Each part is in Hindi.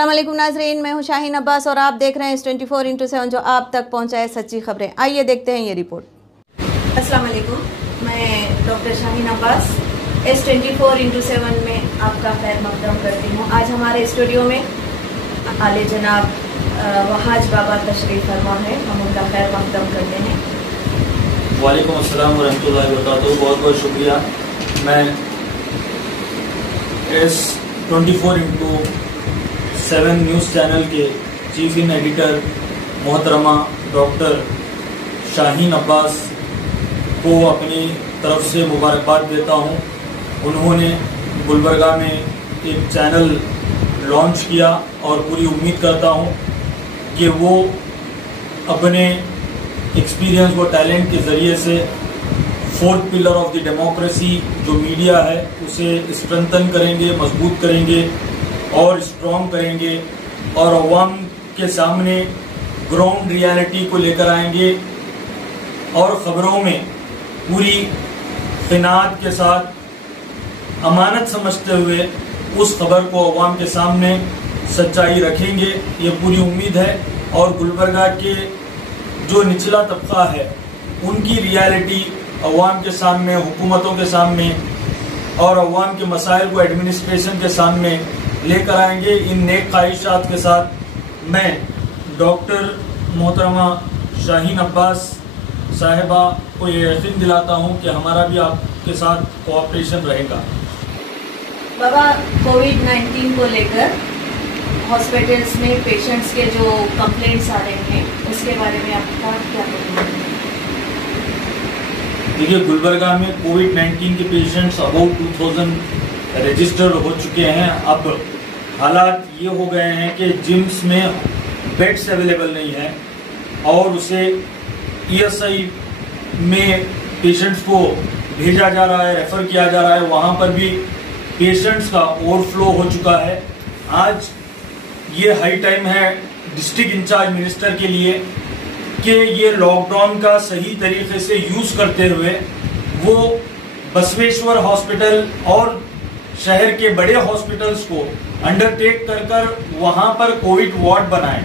अस्सलाम वालेकुम नाजरीन, मैं हूं शाहीन अब्बास और आप देख रहे हैं 24x7 जो आप तक पहुंचाए सच्ची खबरें। आइए देखते हैं ये रिपोर्ट। अस्सलाम वालेकुम, मैं डॉक्टर शाहीन अब्बास S24x7 में आपका खैर मकदम करती हूं। आज हमारे स्टूडियो में आले जनाब वहाज बाबा तशरीफ फरमा है, हम उनका खैर मकदम करते हैं। वालेकुम अस्सलाम वरहमतुल्लाहि वबरकातुहू। बहुत बहुत शुक्रिया। मैं S24x7 न्यूज़ चैनल के चीफ इन एडिटर मोहतरमा डॉक्टर शाहीन अब्बास को अपनी तरफ से मुबारकबाद देता हूं। उन्होंने गुलबर्गा में एक चैनल लॉन्च किया और पूरी उम्मीद करता हूं कि वो अपने एक्सपीरियंस व टैलेंट के ज़रिए से fourth pillar of the democracy जो मीडिया है उसे स्ट्रेंथन करेंगे, मजबूत करेंगे और स्ट्रॉन्ग करेंगे और अवाम के सामने ग्राउंड रियलिटी को लेकर आएंगे और ख़बरों में पूरी क़नाअत के साथ अमानत समझते हुए उस खबर को अवाम के सामने सच्चाई रखेंगे, ये पूरी उम्मीद है। और गुलबर्गा के जो निचला तबका है उनकी रियलिटी अवाम के सामने, हुकूमतों के सामने और अवाम के मसाइल को एडमिनिस्ट्रेशन के सामने लेकर आएंगे। इन नेक ख्वाहिशात के साथ मैं डॉक्टर मोहतरमा शाहीन अब्बास साहिबा को ये यकीन दिलाता हूँ कि हमारा भी आपके साथ कोऑपरेशन रहेगा। बाबा, कोविड-19 को लेकर हॉस्पिटल्स में पेशेंट्स के जो कंप्लेंट्स आ रहे हैं उसके बारे में आपका क्या कहना है? देखिए, गुलबर्गा में कोविड-19 के पेशेंट्स अबाउट 2000 रजिस्टर हो चुके हैं। अब हालात ये हो गए हैं कि जिम्स में बेड्स अवेलेबल नहीं है और उसे ESI में पेशेंट्स को भेजा जा रहा है, रेफर किया जा रहा है। वहाँ पर भी पेशेंट्स का ओवरफ्लो हो चुका है। आज ये हाई टाइम है डिस्ट्रिक्ट इंचार्ज मिनिस्टर के लिए कि ये लॉकडाउन का सही तरीके से यूज करते हुए वो बसवेश्वर हॉस्पिटल और शहर के बड़े हॉस्पिटल्स को अंडरटेक कर वहां पर कोविड वार्ड बनाए,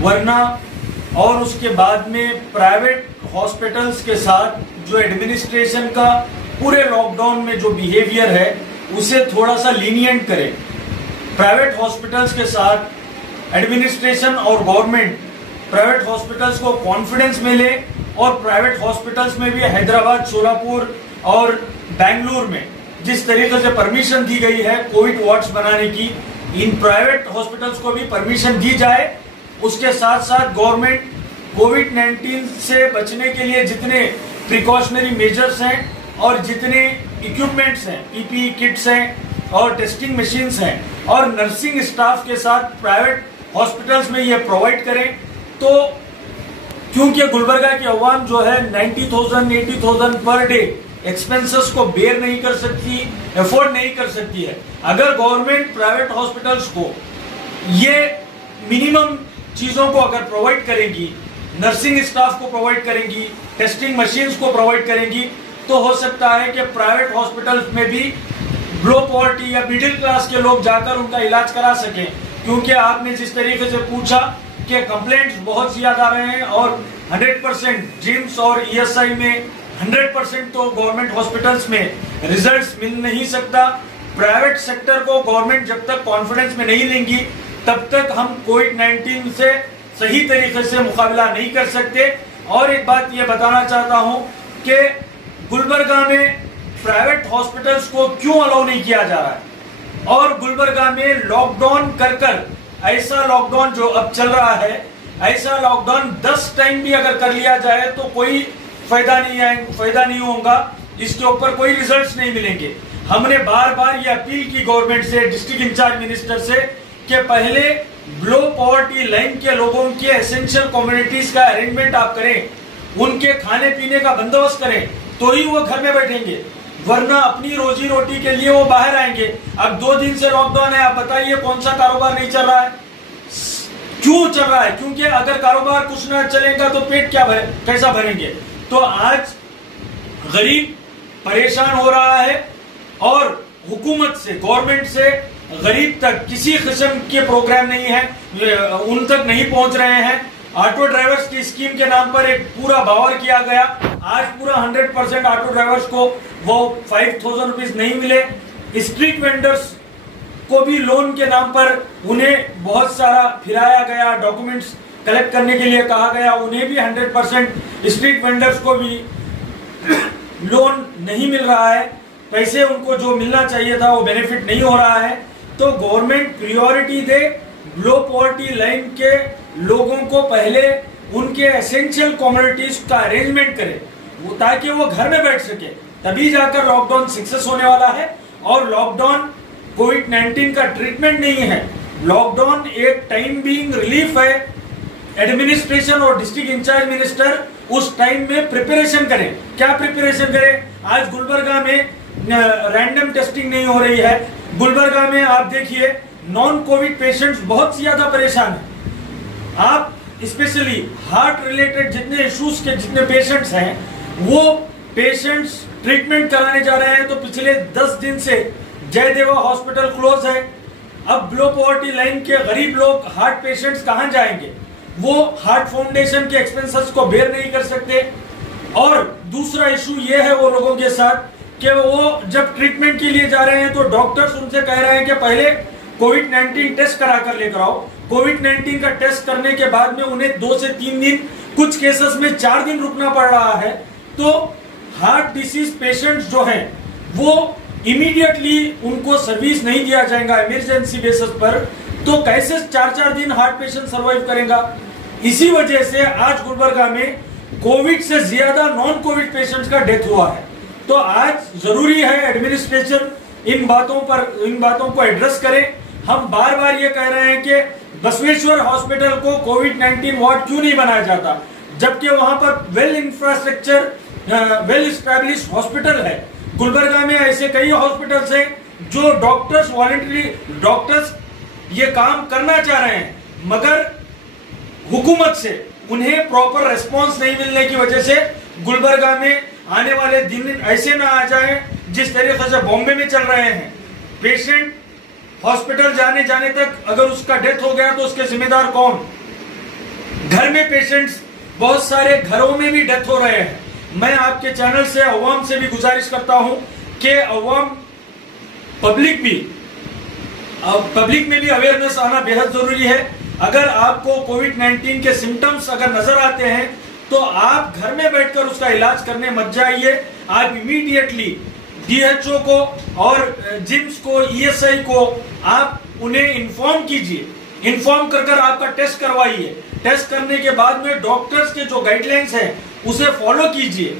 वरना और उसके बाद में प्राइवेट हॉस्पिटल्स के साथ जो एडमिनिस्ट्रेशन का पूरे लॉकडाउन में जो बिहेवियर है उसे थोड़ा सा लीनियंट करे। प्राइवेट हॉस्पिटल्स के साथ एडमिनिस्ट्रेशन और गवर्नमेंट प्राइवेट हॉस्पिटल्स को कॉन्फिडेंस मिले और प्राइवेट हॉस्पिटल्स में भी हैदराबाद, सोलापुर और बेंगलुरु में जिस तरीके से परमिशन दी गई है कोविड वार्ड्स बनाने की, इन प्राइवेट हॉस्पिटल्स को भी परमिशन दी जाए। उसके साथ साथ गवर्नमेंट कोविड-19 से बचने के लिए जितने प्रिकॉशनरी मेजर्स हैं और जितने इक्विपमेंट्स हैं, PPE किट्स हैं और टेस्टिंग मशीन्स हैं और नर्सिंग स्टाफ के साथ प्राइवेट हॉस्पिटल्स में ये प्रोवाइड करें। तो क्योंकि गुलबर्गा की अवाम जो है 90,000 80,000 पर डे एक्सपेंसेस को बेयर नहीं कर सकती, एफोर्ड नहीं कर सकती है। अगर गवर्नमेंट प्राइवेट हॉस्पिटल्स को ये मिनिमम चीजों को अगर प्रोवाइड करेंगी, नर्सिंग स्टाफ को प्रोवाइड करेंगी, टेस्टिंग मशीन्स को प्रोवाइड करेंगी, तो हो सकता है कि प्राइवेट हॉस्पिटल्स में भी लो पॉवर्टी या मिडिल क्लास के लोग जाकर उनका इलाज करा सकें। क्योंकि आपने जिस तरीके से पूछा कि कंप्लेंट्स बहुत ज्यादा आ रहे हैं और 100% जिम्स और ESI में 100% तो गवर्नमेंट हॉस्पिटल्स में रिजल्ट्स मिल नहीं सकता। प्राइवेट सेक्टर को गवर्नमेंट जब तक कॉन्फिडेंस में नहीं लेंगी तब तक हम कोविड-19 से सही तरीके से मुकाबला नहीं कर सकते। और एक बात ये बताना चाहता हूं कि गुलबर्गा में प्राइवेट हॉस्पिटल्स को क्यों अलाउ नहीं किया जा रहा है और गुलबर्गा में लॉकडाउन कर ऐसा लॉकडाउन जो अब चल रहा है, ऐसा लॉकडाउन 10 टाइम भी अगर कर लिया जाए तो कोई फायदा नहीं होगा, इसके ऊपर कोई रिजल्ट्स नहीं मिलेंगे। हमने बार बार ये अपील की गवर्नमेंट से, डिस्ट्रिक्ट इंचार्ज मिनिस्टर से कि पहले लो पॉवर्टी लाइन के लोगों के एसेंशियल कम्युनिटीज का अरेंजमेंट आप करें, उनके खाने पीने का बंदोबस्त करें, तो ही वो घर में बैठेंगे, वरना अपनी रोजी रोटी के लिए वो बाहर आएंगे। अब 2 दिन से लॉकडाउन है, आप बताइए कौन सा कारोबार नहीं चल रहा है? क्यों चल रहा है? क्योंकि अगर कारोबार कुछ ना चलेगा तो पेट कैसा भरेंगे? तो आज गरीब परेशान हो रहा है और हुकूमत से, गवर्नमेंट से गरीब तक किसी किस्म के प्रोग्राम नहीं है, उन तक नहीं पहुंच रहे हैं। ऑटो ड्राइवर्स की स्कीम के नाम पर एक पूरा बवाल किया गया। आज पूरा 100% ऑटो ड्राइवर्स को वो 5,000 रुपीज नहीं मिले। स्ट्रीट वेंडर्स को भी लोन के नाम पर उन्हें बहुत सारा फिराया गया, डॉक्यूमेंट्स कलेक्ट करने के लिए कहा गया, उन्हें भी 100% स्ट्रीट वेंडर्स को भी लोन नहीं मिल रहा है। पैसे उनको जो मिलना चाहिए था वो बेनिफिट नहीं हो रहा है। तो गवर्नमेंट प्रायोरिटी दे, लो पॉवर्टी लाइन के लोगों को पहले उनके एसेंशियल कमोडिटीज का अरेंजमेंट करे, वो ताकि वो घर में बैठ सके, तभी जाकर लॉकडाउन सक्सेस होने वाला है। और लॉकडाउन कोविड-19 का ट्रीटमेंट नहीं है, लॉकडाउन एक टाइम बीइंग रिलीफ है। एडमिनिस्ट्रेशन और डिस्ट्रिक्ट इंचार्ज मिनिस्टर उस टाइम में प्रिपरेशन करें। क्या प्रिपरेशन करें? आज गुलबर्गा में रैंडम टेस्टिंग नहीं हो रही है। गुलबर्गा में आप देखिए नॉन कोविड पेशेंट्स बहुत ज्यादा परेशान हैं। आप स्पेशली हार्ट रिलेटेड जितने इश्यूज के जितने पेशेंट्स हैं, वो पेशेंट्स ट्रीटमेंट कराने जा रहे हैं। तो पिछले 10 दिन से जयदेवा हॉस्पिटल क्लोज है। अब लो पॉवर्टी लाइन के गरीब लोग, हार्ट पेशेंट्स कहां जाएंगे? वो हार्ट फाउंडेशन के एक्सपेंसेस को बेयर नहीं कर सकते। और दूसरा इशू ये है वो लोगों के साथ कि वो जब ट्रीटमेंट के लिए जा रहे हैं तो डॉक्टर्स उनसे कह रहे हैं कि पहले कोविड-19 टेस्ट करा कर लेकर आओ। कोविड-19 का टेस्ट करने के बाद में उन्हें 2 से 3 दिन, कुछ केसेस में 4 दिन रुकना पड़ रहा है। तो हार्ट डिसीज पेशेंट्स जो हैं वो इमीडिएटली उनको सर्विस नहीं दिया जाएगा इमरजेंसी बेसिस पर। तो कैसे 4-4 दिन हार्ट पेशेंट सर्वाइव करेगा? इसी वजह से आज गुलबर्गा में कोविड से ज्यादा नॉन कोविड पेशेंट्स का डेथ हुआ है। तो आज जरूरी है एडमिनिस्ट्रेशन इन बातों को एड्रेस करे। हम बार बार ये कह रहे हैं कि बसवेश्वर हॉस्पिटल को कोविड-19 वार्ड क्यों नहीं बनाया जाता, जबकि वहां पर well infrastructure, well established hospital है। गुलबर्गा में ऐसे कई हॉस्पिटल्स हैं जो डॉक्टर्स, वॉलंटरी डॉक्टर्स ये काम करना चाह रहे हैं, मगर हुकूमत से उन्हें प्रॉपर रिस्पांस नहीं मिलने की वजह से गुलबर्गा में आने वाले दिन ऐसे ना आ जाए जिस तरीके से बॉम्बे में चल रहे हैं। पेशेंट हॉस्पिटल जाने तक अगर उसका डेथ हो गया तो उसके जिम्मेदार कौन? घर में पेशेंट्स, बहुत सारे घरों में भी डेथ हो रहे हैं। मैं आपके चैनल से अवाम से भी गुजारिश करता हूं कि अवाम, पब्लिक में भी अवेयरनेस आना बेहद जरूरी है। अगर आपको कोविड-19 के सिम्टम्स अगर नजर आते हैं तो आप घर में बैठकर उसका इलाज करने मत जाइए। आप इमीडिएटली DHO को और जिम्स को, ESI को आप उन्हें इन्फॉर्म कीजिए। इन्फॉर्म कर आपका टेस्ट करवाइए। टेस्ट करने के बाद में डॉक्टर्स के जो गाइडलाइंस है उसे फॉलो कीजिए।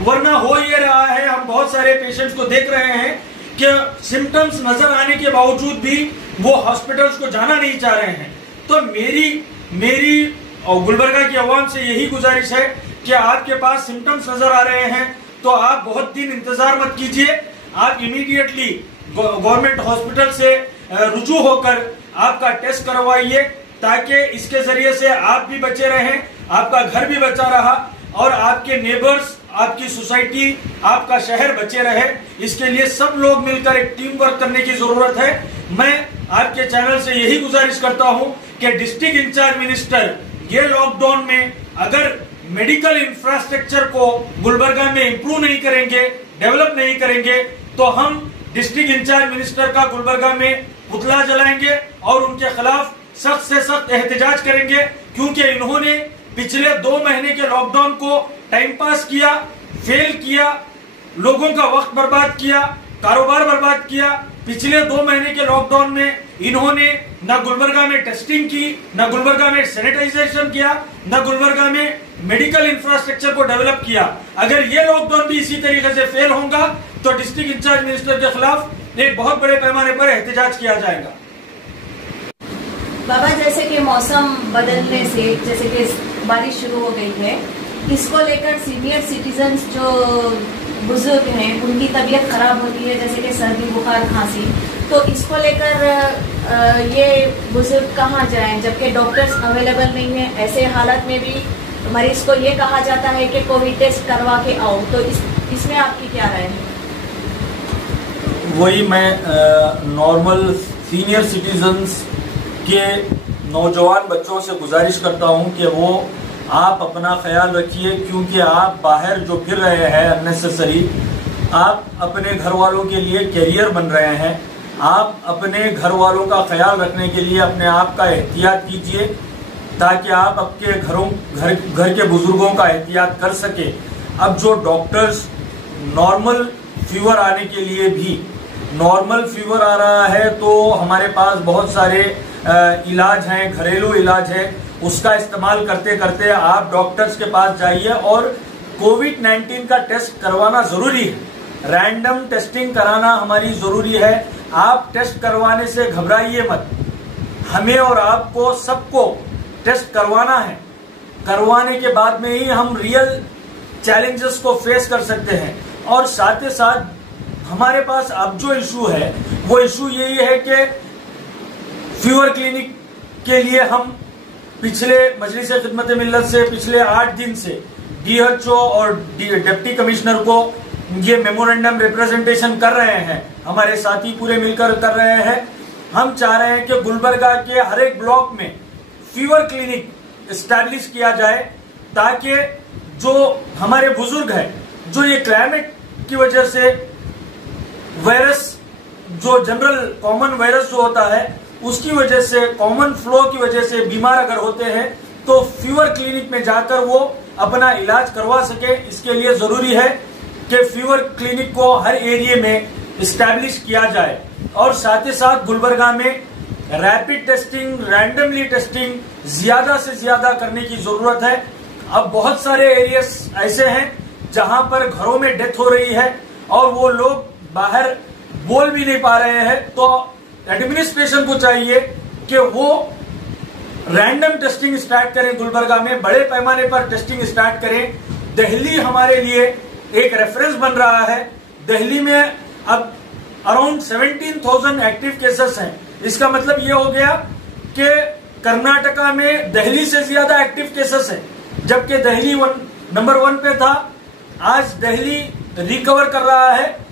वरना हो ये रहा है, हम बहुत सारे पेशेंट्स को देख रहे हैं कि सिम्टम्स नजर आने के बावजूद भी वो हॉस्पिटल्स को जाना नहीं चाह रहे हैं। तो मेरी और गुलबर्गा की आवाम से यही गुजारिश है कि आपके पास सिम्टम्स नजर आ रहे हैं तो आप बहुत दिन इंतजार मत कीजिए। आप इमीडिएटली गवर्नमेंट हॉस्पिटल से रुजू होकर आपका टेस्ट करवाइए, ताकि इसके जरिए से आप भी बचे रहें, आपका घर भी बचा रहा और आपके नेबर्स, आपकी सोसाइटी, आपका शहर बचे रहे। इसके लिए सब लोग मिलकर एक टीम वर्क करने की जरूरत है। मैं आपके चैनल से यही गुजारिश करता हूं कि डिस्ट्रिक्ट इंचार्ज मिनिस्टर ये लॉकडाउन में अगर मेडिकल इंफ्रास्ट्रक्चर को गुलबर्गा में इंप्रूव नहीं करेंगे, डेवलप नहीं करेंगे, तो हम डिस्ट्रिक्ट इंचार्ज मिनिस्टर का गुलबर्गा में पुतला जलाएंगे और उनके खिलाफ सख्त से सख्त एहतजाज करेंगे। क्योंकि इन्होंने पिछले 2 महीने के लॉकडाउन को टाइम पास किया, फेल किया, लोगों का वक्त बर्बाद किया, कारोबार बर्बाद किया। पिछले 2 महीने के लॉकडाउन में इन्होंने न गुलबर्गा में टेस्टिंग की, न गुलबर्गा में सैनिटाइजेशन किया, न गुलबर्गा में मेडिकल इंफ्रास्ट्रक्चर को डेवलप किया। अगर ये लॉकडाउन भी इसी तरीके से फेल होगा तो डिस्ट्रिक्ट इंचार्ज मिनिस्टर के खिलाफ एक बहुत बड़े पैमाने पर एहतजाज किया जाएगा। बाबा, जैसे कि मौसम बदलने से, जैसे कि बारिश शुरू हो गई है, इसको लेकर सीनियर सिटीजन्स जो बुजुर्ग हैं उनकी तबीयत खराब होती है, जैसे कि सर्दी, बुखार, खांसी, तो इसको लेकर ये बुजुर्ग कहाँ जाएं जबकि डॉक्टर्स अवेलेबल नहीं है। ऐसे हालत में भी मरीज को ये कहा जाता है कि कोविड टेस्ट करवा के आओ, तो इसमें आपकी क्या राय है? वही मैं नॉर्मल सीनियर सिटीजन्स के नौजवान बच्चों से गुजारिश करता हूं कि वो आप अपना ख्याल रखिए, क्योंकि आप बाहर जो फिर रहे हैं अननेसेसरी, आप अपने घर वालों के लिए कैरियर बन रहे हैं। आप अपने घर वालों का ख्याल रखने के लिए अपने आप का एहतियात कीजिए, ताकि आप आपके घर के बुजुर्गों का एहतियात कर सके। अब जो डॉक्टर्स नॉर्मल फीवर आने के लिए भी, नॉर्मल फीवर आ रहा है तो हमारे पास बहुत सारे इलाज हैं, घरेलू इलाज है, उसका इस्तेमाल करते करते आप डॉक्टर्स के पास जाइए और कोविड-19 का टेस्ट करवाना जरूरी है। रैंडम टेस्टिंग कराना हमारी जरूरी है। आप टेस्ट करवाने से घबराइए मत, हमें और आपको सबको टेस्ट करवाना है। करवाने के बाद में ही हम रियल चैलेंजेस को फेस कर सकते हैं। और साथ ही साथ हमारे पास अब जो इशू है वो इशू यही है कि फीवर क्लिनिक के लिए हम पिछले मजलिस खिदमत मिल्लत से पिछले 8 दिन से DHO और डिप्टी कमिश्नर को ये मेमोरेंडम रिप्रेजेंटेशन कर रहे हैं। हमारे साथी पूरे मिलकर कर रहे हैं। हम चाह रहे हैं कि गुलबर्गा के हर एक ब्लॉक में फीवर क्लिनिक एस्टैब्लिश किया जाए, ताकि जो हमारे बुजुर्ग हैं, जो ये क्लाइमेट की वजह से वायरस, जो जनरल कॉमन वायरस जो होता है उसकी वजह से, कॉमन फ्लो की वजह से बीमार अगर होते हैं तो फीवर क्लिनिक में जाकर वो अपना इलाज करवा सके। इसके लिए जरूरी है कि फीवर क्लिनिक को हर एरिया में इस्टेब्लिश किया जाए। और साथ ही साथ गुलबर्गा में रैपिड टेस्टिंग, रैंडमली टेस्टिंग ज्यादा से ज्यादा करने की जरूरत है। अब बहुत सारे एरियाज ऐसे हैं जहां पर घरों में डेथ हो रही है और वो लोग बाहर बोल भी नहीं पा रहे हैं, तो एडमिनिस्ट्रेशन को चाहिए कि वो रैंडम टेस्टिंग स्टार्ट करें। गुलबर्गा में बड़े पैमाने पर टेस्टिंग स्टार्ट करें। दिल्ली हमारे लिए एक रेफरेंस बन रहा है। दिल्ली में अब अराउंड 17,000 एक्टिव केसेस हैं। इसका मतलब ये हो गया कि कर्नाटका में दिल्ली से ज्यादा एक्टिव केसेस हैं, जबकि दिल्ली नंबर 1 पे था। आज दिल्ली रिकवर कर रहा है।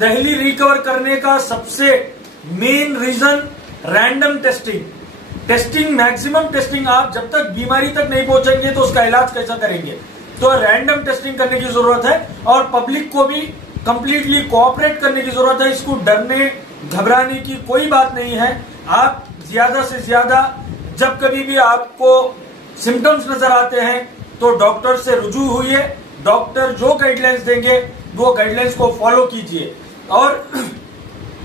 दिल्ली रिकवर करने का सबसे main reason random testing, maximum testing. आप जब तक बीमारी तक नहीं पहुंचेंगे तो उसका इलाज कैसा करेंगे? तो रैंडम टेस्टिंग करने की जरूरत है और पब्लिक को भी कंप्लीटली कोऑपरेट करने की जरूरत है। इसको डरने घबराने की कोई बात नहीं है। आप ज्यादा से ज्यादा जब कभी भी आपको सिम्टम्स नजर आते हैं तो डॉक्टर से रुजू हुई। डॉक्टर जो गाइडलाइंस देंगे वो गाइडलाइंस को फॉलो कीजिए। और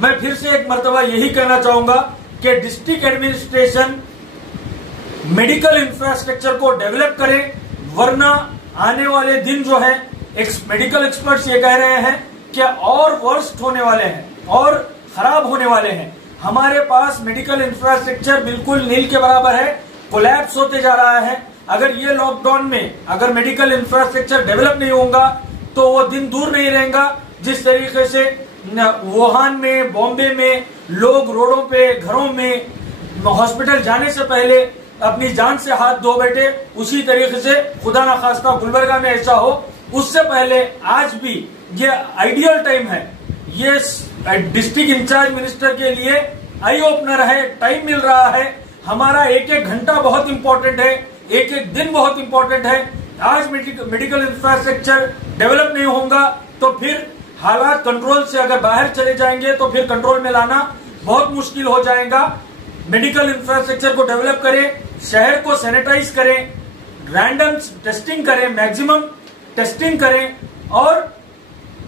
मैं फिर से एक मर्तबा यही कहना चाहूंगा कि डिस्ट्रिक्ट एडमिनिस्ट्रेशन मेडिकल इंफ्रास्ट्रक्चर को डेवलप करे, वरना आने वाले दिन जो है मेडिकल एक्सपर्ट्स ये कह रहे हैं कि और वर्स्ट होने वाले हैं और खराब होने वाले हैं। हमारे पास मेडिकल इंफ्रास्ट्रक्चर बिल्कुल नील के बराबर है, कोलैप्स होते जा रहा है। अगर ये लॉकडाउन में अगर मेडिकल इंफ्रास्ट्रक्चर डेवलप नहीं होगा तो वो दिन दूर नहीं रहेगा जिस तरीके से वुहान में, बॉम्बे में लोग रोडों पे, घरों में हॉस्पिटल जाने से पहले अपनी जान से हाथ धो बैठे, उसी तरीके से खुदा ना खास्ता गुलबर्गा में ऐसा हो। उससे पहले आज भी ये आइडियल टाइम है। ये डिस्ट्रिक्ट इंचार्ज मिनिस्टर के लिए आई ओपनर है, टाइम मिल रहा है। हमारा एक एक घंटा बहुत इंपॉर्टेंट है, एक एक दिन बहुत इंपॉर्टेंट है। आज मेडिकल इंफ्रास्ट्रक्चर डेवलप नहीं होगा तो फिर हालात कंट्रोल से अगर बाहर चले जाएंगे तो फिर कंट्रोल में लाना बहुत मुश्किल हो जाएगा। मेडिकल इंफ्रास्ट्रक्चर को डेवलप करें, शहर को सैनिटाइज करें, रैंडम टेस्टिंग करें, मैक्सिमम टेस्टिंग करें और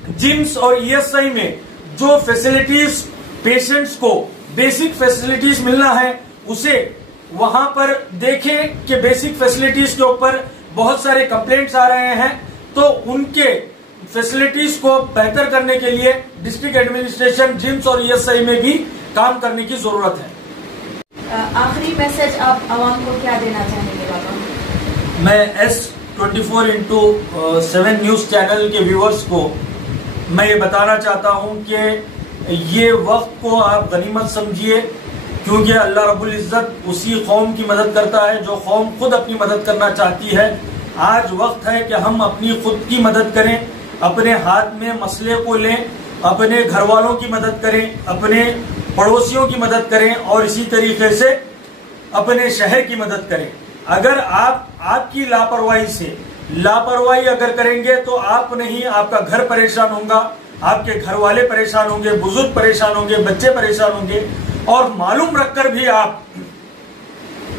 जिम्स और ESI में जो फैसिलिटीज पेशेंट्स को बेसिक फैसिलिटीज मिलना है उसे वहां पर देखें कि बेसिक फैसिलिटीज के ऊपर बहुत सारे कंप्लेंट्स आ रहे हैं, तो उनके फैसिलिटीज को बेहतर करने के लिए डिस्ट्रिक्ट एडमिनिस्ट्रेशन जिम्स और ESI में भी काम करने की जरूरत है। आखिरी मैसेज आप आवाम को क्या देना चाहेंगे बाबा? मैं S24x7 न्यूज चैनल के व्यूअर्स को मैं ये बताना चाहता हूं कि ये वक्त को आप गनीमत समझिए, क्योंकि अल्लाह रब्बुल इज्जत उसी कौम की मदद करता है जो कौम खुद अपनी मदद करना चाहती है। आज वक्त है कि हम अपनी खुद की मदद करें, अपने हाथ में मसले को लें, अपने घर वालों की मदद करें, अपने पड़ोसियों की मदद करें और इसी तरीके से अपने शहर की मदद करें। अगर आपकी लापरवाही अगर करेंगे तो आप नहीं, आपका घर परेशान होगा, आपके घर वाले परेशान होंगे, बुजुर्ग परेशान होंगे, बच्चे परेशान होंगे। और मालूम रखकर भी आप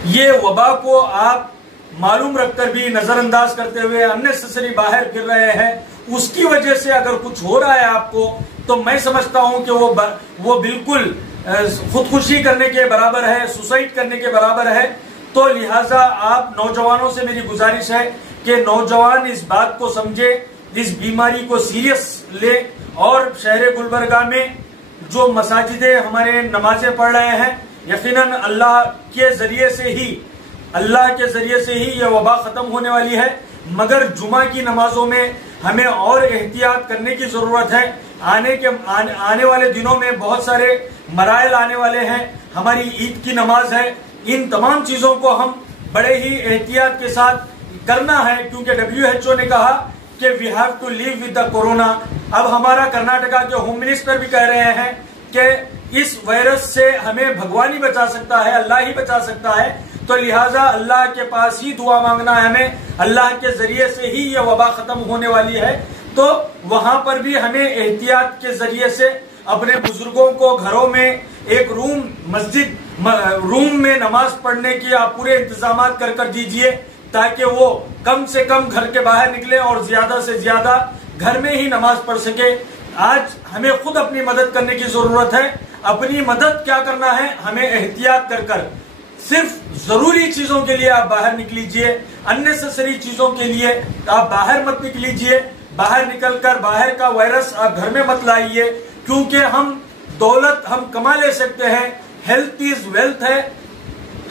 ये वबा को आप मालूम रखकर भी नजरअंदाज करते हुए अननेसेसरी बाहर फिर रहे हैं, उसकी वजह से अगर कुछ हो रहा है आपको, तो मैं समझता हूं कि वो बिल्कुल खुदकुशी करने के बराबर है, सुसाइड करने के बराबर है। तो लिहाजा आप नौजवानों से मेरी गुजारिश है कि नौजवान इस बात को समझे, इस बीमारी को सीरियस ले और शहर गुलबर्गा में जो मसाजिदें हमारे नमाजें पढ़ रहे हैं, यकीनन अल्लाह के जरिए से ही यह वबा खत्म होने वाली है। मगर जुमा की नमाजों में हमें और एहतियात करने की जरूरत है। आने वाले दिनों में बहुत सारे मराइल आने वाले हैं। हमारी ईद की नमाज है, इन तमाम चीजों को हम बड़े ही एहतियात के साथ करना है, क्योंकि WHO ने कहा कि we have to live with the corona. अब हमारा कर्नाटका के होम मिनिस्टर भी कह रहे हैं कि इस वायरस से हमें भगवान ही बचा सकता है, अल्लाह ही बचा सकता है। तो लिहाजा अल्लाह के पास ही दुआ मांगना है हमें, अल्लाह के जरिए से ही यह वबा खत्म होने वाली है। तो वहां पर भी हमें एहतियात के जरिए से अपने बुजुर्गों को घरों में एक रूम में नमाज पढ़ने की आप पूरे इंतजाम कर दीजिए, ताकि वो कम से कम घर के बाहर निकले और ज्यादा से ज्यादा घर में ही नमाज पढ़ सके। आज हमें खुद अपनी मदद करने की जरूरत है। अपनी मदद क्या करना है, हमें एहतियात कर सिर्फ जरूरी चीजों के लिए आप बाहर निकलीजिए, अननेसेसरी चीजों के लिए आप बाहर मत निकलीजिए। बाहर निकलकर बाहर का वायरस आप घर में मत लाइए, क्योंकि दौलत हम कमा ले सकते हैं, हेल्थ इज वेल्थ है,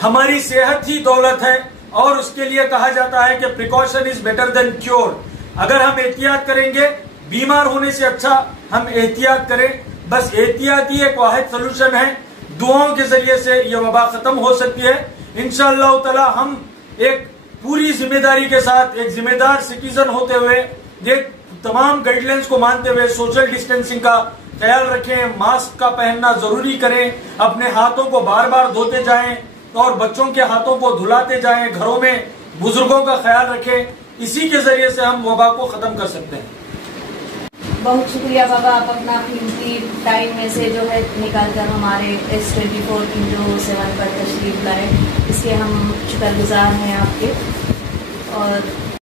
हमारी सेहत ही दौलत है। और उसके लिए कहा जाता है कि precaution is better than cure. अगर हम एहतियात करेंगे, बीमार होने से अच्छा हम एहतियात करें। बस एहतियात ही एक वाहिद सोल्यूशन है। दुआओं के जरिए से यह वबा खत्म हो सकती है इंशाअल्लाह ताला। हम एक पूरी जिम्मेदारी के साथ, एक जिम्मेदार सिटीजन होते हुए, एक तमाम गाइडलाइंस को मानते हुए सोशल डिस्टेंसिंग का ख्याल रखें, मास्क का पहनना जरूरी करें, अपने हाथों को बार बार धोते जाएं और बच्चों के हाथों को धुलाते जाएं, घरों में बुजुर्गों का ख्याल रखें। इसी के जरिए से हम वबा को खत्म कर सकते हैं। बहुत शुक्रिया बाबा, आप अपना कीमती टाइम में से जो है निकाल कर हमारे S24/7 पर तशरीफ लाए, इसके हम शुक्रगुजार हैं आपके। और